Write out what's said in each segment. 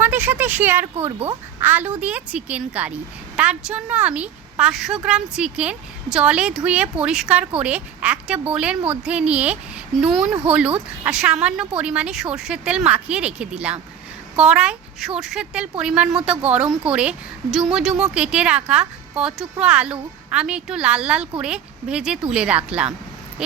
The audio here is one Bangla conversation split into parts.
তোমাদের সাথে শেয়ার করব আলু দিয়ে চিকেন কারি তার জন্য আমি পাঁচশো গ্রাম চিকেন জলে ধুয়ে পরিষ্কার করে একটা বোলের মধ্যে নিয়ে নুন, হলুদ আর সামান্য পরিমাণে সর্ষের তেল মাখিয়ে রেখে দিলাম। কড়াই সর্ষের তেল পরিমাণ মতো গরম করে ডুমো ডুমো কেটে রাখা কটুকরো আলু আমি একটু লাল লাল করে ভেজে তুলে রাখলাম।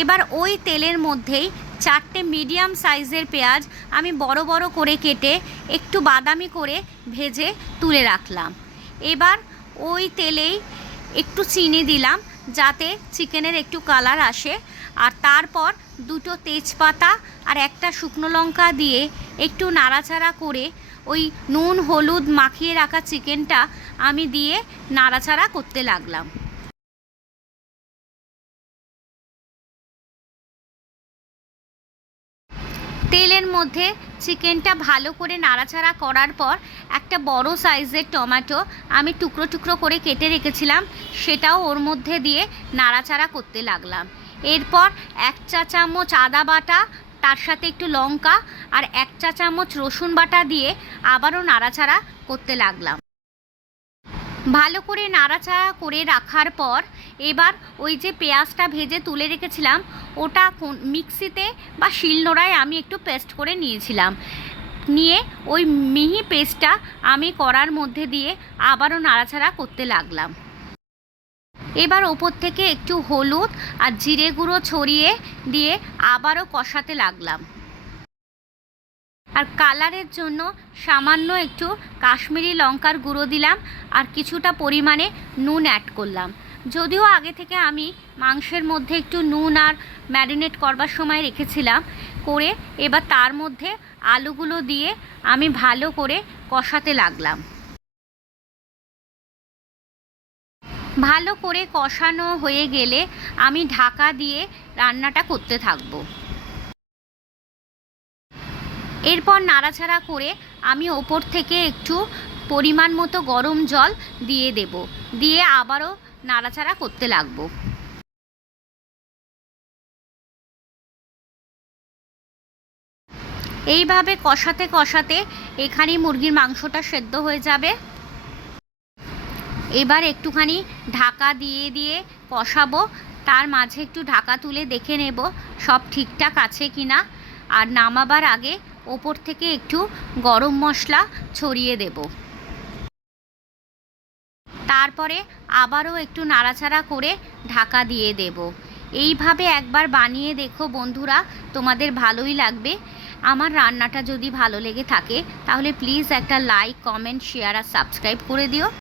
এবার ওই তেলের মধ্যেই চারটে মিডিয়াম সাইজের পেঁয়াজ আমি বড় বড় করে কেটে একটু বাদামি করে ভেজে তুলে রাখলাম। এবার ওই তেলেই একটু চিনি দিলাম যাতে চিকেনের একটু কালার আসে। আর তারপর দুটো তেজপাতা আর একটা শুকনো লঙ্কা দিয়ে একটু নাড়াচাড়া করে ওই নুন, হলুদ মাখিয়ে রাখা চিকেনটা আমি দিয়ে নাড়াচাড়া করতে লাগলাম। মধ্যে চিকেনটা ভালো করে নাড়াচাড়া করার পর একটা বড় সাইজের টমেটো আমি টুকরো টুকরো করে কেটে রেখেছিলাম, সেটাও ওর মধ্যে দিয়ে নাড়াচাড়া করতে লাগলাম। এরপর এক চা চামচ আদা বাটা, তার সাথে একটু লঙ্কা আর এক চা চামচ রসুন বাটা দিয়ে আবারও নাড়াচাড়া করতে লাগলাম। ভালো করে নাড়াচাড়া করে রাখার পর এবার ওই যে পেঁয়াজটা ভেজে তুলে রেখেছিলাম, ওটা মিক্সিতে বা শিলনোড়ায় আমি একটু পেস্ট করে নিয়েছিলাম। নিয়ে ওই মিহি পেস্টটা আমি কড়ার মধ্যে দিয়ে আবারও নাড়াচাড়া করতে লাগলাম। এবার ওপর থেকে একটু হলুদ আর জিরে গুঁড়ো ছড়িয়ে দিয়ে আবারও কষাতে লাগলাম। আর কালারের জন্য সামান্য একটু কাশ্মীরি লঙ্কার গুঁড়ো দিলাম আর কিছুটা পরিমাণে নুন অ্যাড করলাম। যদিও আগে থেকে আমি মাংসের মধ্যে একটু নুন আর ম্যারিনেট করবার সময় রেখেছিলাম, করে এবার তার মধ্যে আলুগুলো দিয়ে আমি ভালো করে কষাতে লাগলাম। ভালো করে কষানো হয়ে গেলে আমি ঢাকা দিয়ে রান্নাটা করতে থাকব। এরপর নাড়াচাড়া করে আমি ওপর থেকে একটু পরিমাণ মতো গরম জল দিয়ে দেব। দিয়ে আবারও নাড়াচাড়া করতে লাগবো। এইভাবে কষাতে কষাতে এখানেই মুরগির মাংসটা সেদ্ধ হয়ে যাবে। এবার একটুখানি ঢাকা দিয়ে দিয়ে কষাবো। তার মাঝে একটু ঢাকা তুলে দেখে নেব সব ঠিকঠাক আছে কি না আর নামাবার আগে ওপর থেকে একটু গরম মশলা ছড়িয়ে দেব। তারপরে আবারও একটু নাড়াচাড়া করে ঢাকা দিয়ে দেব। এইভাবে একবার বানিয়ে দেখো বন্ধুরা, তোমাদের ভালোই লাগবে। আমার রান্নাটা যদি ভালো লেগে থাকে, তাহলে প্লিজ একটা লাইক, কমেন্ট, শেয়ার আর সাবস্ক্রাইব করে দিও।